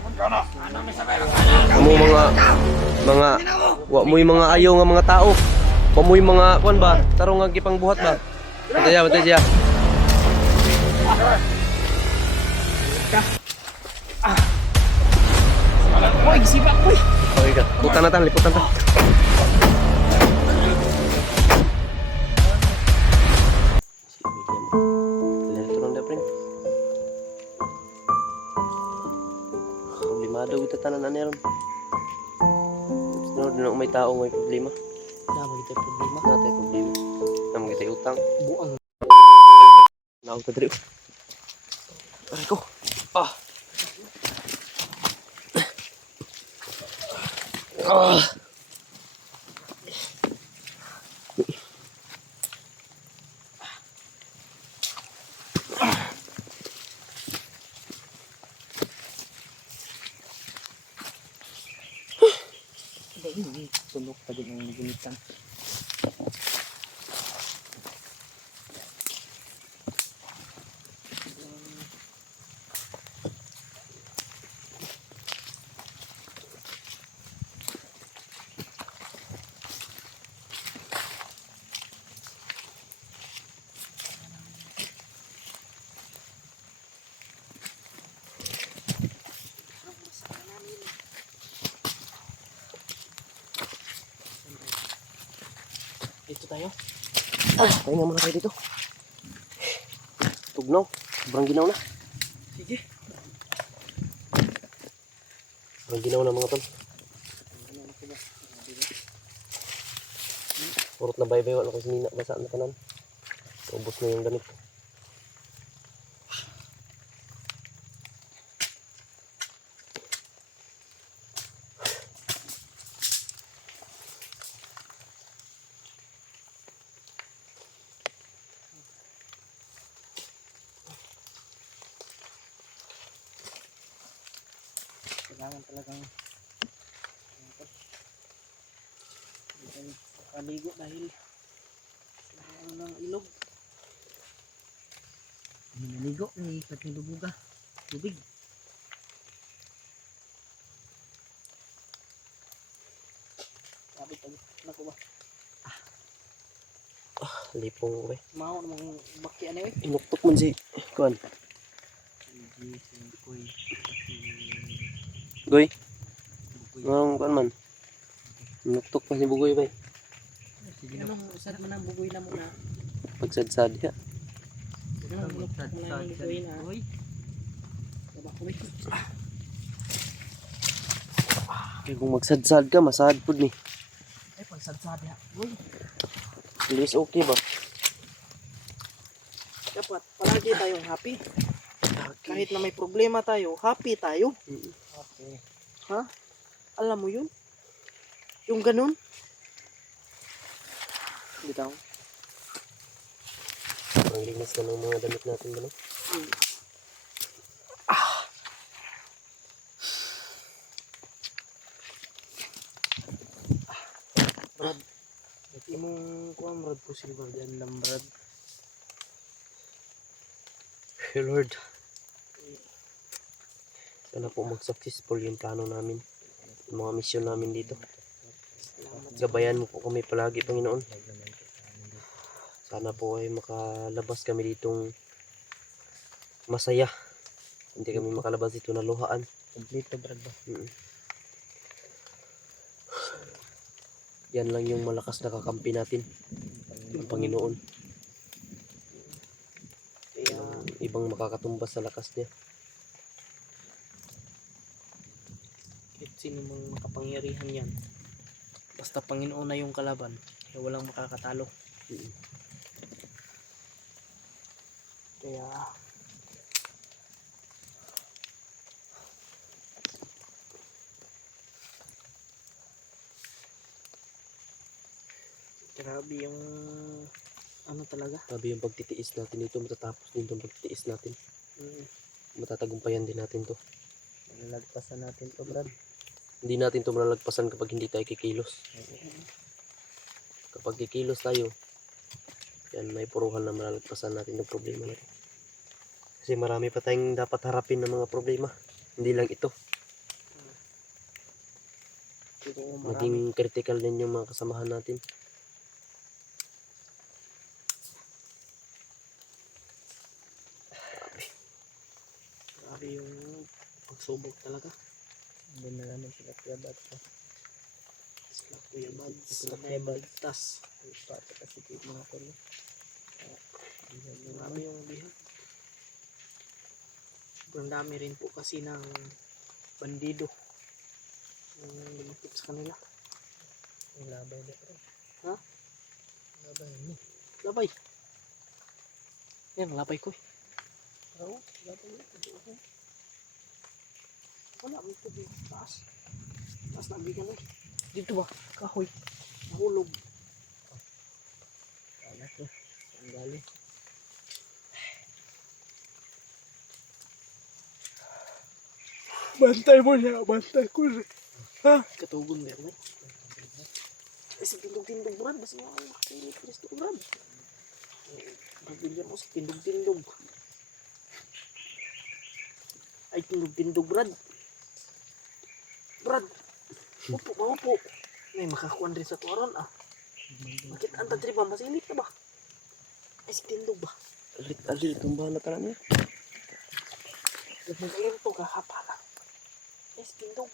Amo mga wa mo'y mga ayaw nga mga tao. Wa mo'y mga kuan ba? Tarong nga gipang buhat ba? Batay siya. Boy, gisibak boy. Okay ka. Liputan ta. Problemado ito tanan na ron. Sunod na may tao may problema. Damo kita problema. Natay problema. Namo kita utang. Buang. Naog ta diri. Aray ko. Ah. Ah. Hindi, sulok pa din ang gunitan. Dito tayo. Pahinga muna tayo dito. Tugnaw. Sobrang ginaw na. Sige. Sobrang ginaw na mga tol. Purot na baybay. Wala ko sinina. Basaan na kanan. Ubos na yung damit. Kailangan talagang kaligo dahil ng ilog. Hindi naligo, ikat ni bubuga. Tubig. Sabi tayo, naku ba? Lipong ko eh. Maho namang baki ano eh. Inuktok man si kuan. Hindi, singkoy. Goy. Ngong kuan man. Inuktok pa si Bugoy ba? Anong usad mo ng bugoy na muna? Pagsadsad ya. Anong usad mo ng bugoy na? Diba ko Kaya kung magsadsad ka, masad po ni. ay pagsadsad ya. Uy, At least okay ba? dapat palagi tayong happy. Kahit na may problema tayo, happy tayo. Okay. Ha? Alam mo yun? Yung ganun? Bitaw. Ang linis na ng mga damit natin ba no? Brad. Ito mong kuha, Brad po silver dyan lang, Brad. Hey Lord. Sana po mag-successful yung plano namin. Yung mga mission namin dito. Gabayan mo po kami palagi, Panginoon. Sana po ay makalabas kami ditong masaya. Hindi kami makalabas dito na luhaan. Kompleto, Brad ba? Yan lang yung malakas na kakampi natin. Ang Panginoon. Kaya, Ibang makakatumbas sa lakas niya. kahit sino mang makapangyarihan yan. Basta Panginoon na yung kalaban, kaya walang makakatalo. Kaya, grabe yung ano talaga. Sabi yung pagtitiis natin dito, matatapos din itong pagtitiis natin. Mm, Matatagumpayan din natin to. Malalagpasan natin to, Brad. Hindi natin to malalagpasan kapag hindi tayo kikilos. Kapag kikilos tayo, yan may puruhan na malalagpasan natin ng problema natin. Kasi marami pa tayong dapat harapin ng mga problema. Hindi lang ito. Oo, marami. Maging critical din yung mga kasamahan natin. Grabe yung pagsubok talaga. Hindi na namin sila Kuya Bats. Sila Kuya Bads, sila Kuya Bagtas. Pata kasi kayo mga kulo. Marami yung bihag. Sobrang dami rin po kasi ng bandido ang lumapit sa kanila. Ang labay na rin. Ha? Labay ni. Labay. Yan, labay ko eh. Oo, labay na. Wala mo ito dito. Taas. Taas na bigan eh. Dito ba? Kahoy. Nahulog. Wala ko. Ang galing. Bantay mo niya. Bantay ko rin. Ha? Katugon ba yun? Eh, si tindog-tindog brad. Basta nga ako makakilit. Gusto ko brad. Pagbilyan mo si tindog-tindog. Ay, tindog-tindog brad. Brad. Upo ba, upo. May makakuan rin sa tuwaron ah. Bakit ang tadri ba? Masinit na ba? Ay, si tindog ba? Alit, tumbahan na tanan niya. Nagagaling to kahapa lang. Ay, si tindog.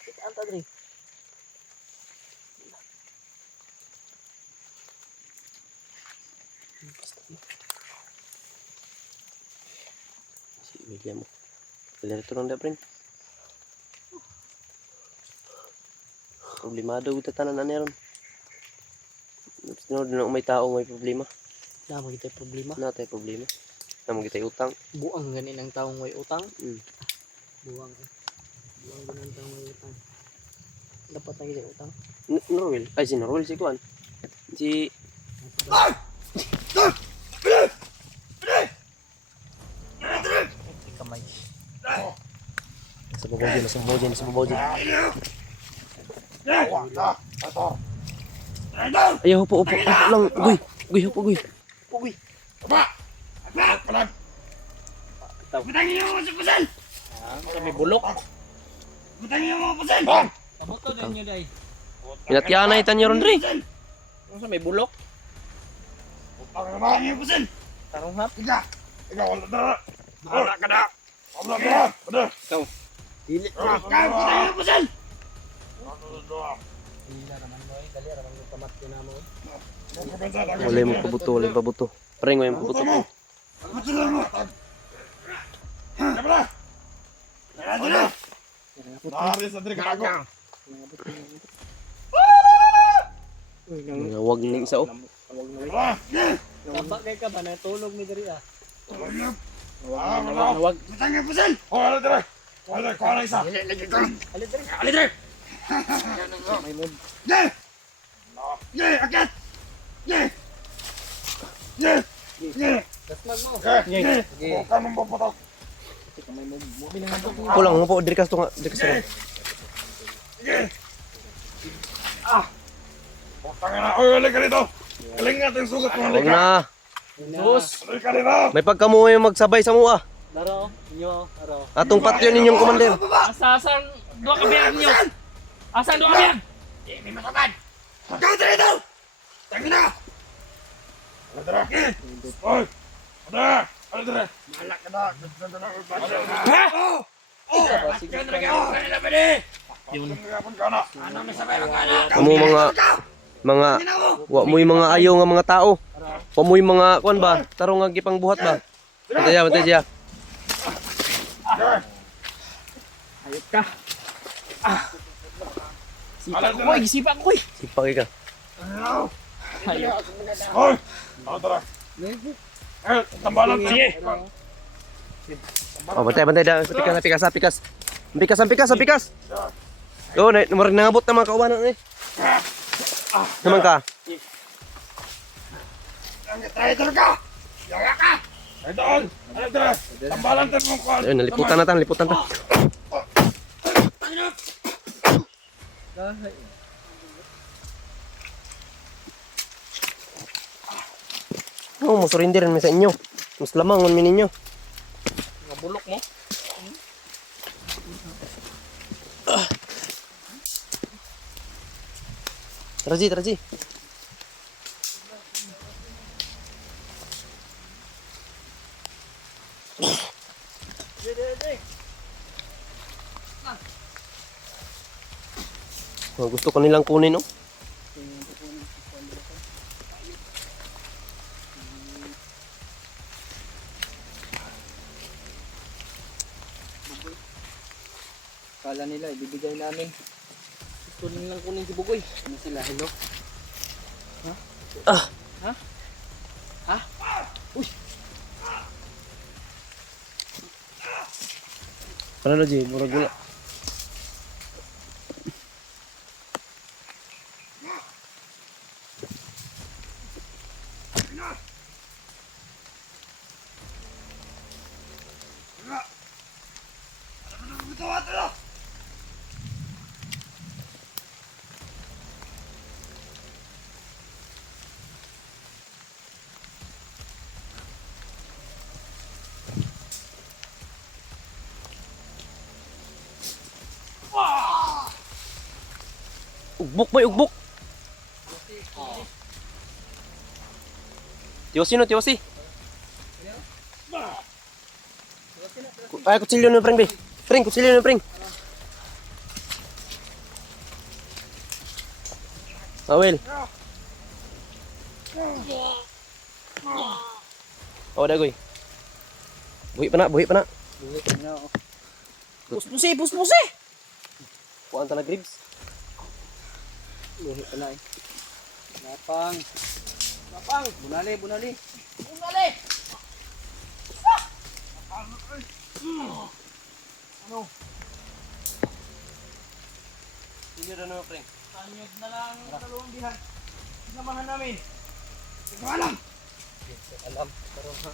Bakit ang tadri? Si William mo. Kalir ito lang da, friend. Problemado kita tanan na meron. Sunod na may tao may problema. Dama kita problema. Na tayo problema. Naman kita utang. Buang ganin ang taong may utang. Mm. Buang. Buang ganin ang taong may utang. Dapat na kita utang. Norwell. Ay, si Norwell si Kuan. Si... Kamay. Nasa babaw dyan, nasa babaw dyan, nasa babaw dyan. Ayaw, upo, upo. Upo lang. Ugoy. Ugoy, upo, ugoy. Uy! Sa may bulok. Kamuto din nyo day. Pinatyanan itan nyo ron, Dre. Sa may bulok. Tarong hap. Ikaw. Dili. Dila naman mo eh. Dali naman yung kamat ko na mo. Wala yung pabuto, wala yung pabuto. Parang wala yung pabuto ko. Mga wag ning isa, oh. Kabak kay ka ba? Natulog ni Dari ah. Nawag. Ali Dari. Dasmag mo. Pulang mo po, Dre, kasto nga. Dre, kasto nga. Huwag na. Sus. May pagkamuha yung magsabay sa mua. Daro. Inyo. Daro. Atong patyo ninyong komander. Asan dua ka biyan niyo? Asan dua ka biyan? Amo mga wa mo yung mga ayaw nga mga tao. Wa mo yung mga kuan ba? Tarong nga gipang buhat ba? Bantay siya. Ayot ka. Sipak ko eh. Sipak ko eh. Sipag ka. Ayot. Sige. Oh, bantay da. Pikas. Pikas. Yo, nomor nangabot na mga kaubanan eh. Naman ka. Ayun, naliputan na ta. Oh, mo surrender mi sa inyo. Mas lamang man ninyo. Mga bulok mo. Tara, G. Oh, gusto ko nilang kunin, no? Kala nila, ibibigay namin. Gusto nilang kunin si Bugoy. Ano sila, hello? Ah! Ha? Ha? Uy! Ano na, G? Murag wala. Ugbok, boy, ugbok. Tiyosi, no, tiyosi. Ay, kutsilyo na, pring, be. Pring, kutsilyo na, pring. Awel. Oh, dagoy. Buhi pa na. Bugoy na ako. Puspusi! Kuhaan ta na gribs. Buhi pala eh. Lapang. Bunali. Kutsilyo na, pring. Anyog na lang ang dalawang bihan. Samahan namin. Ikaw alam. Alam. Pero ha.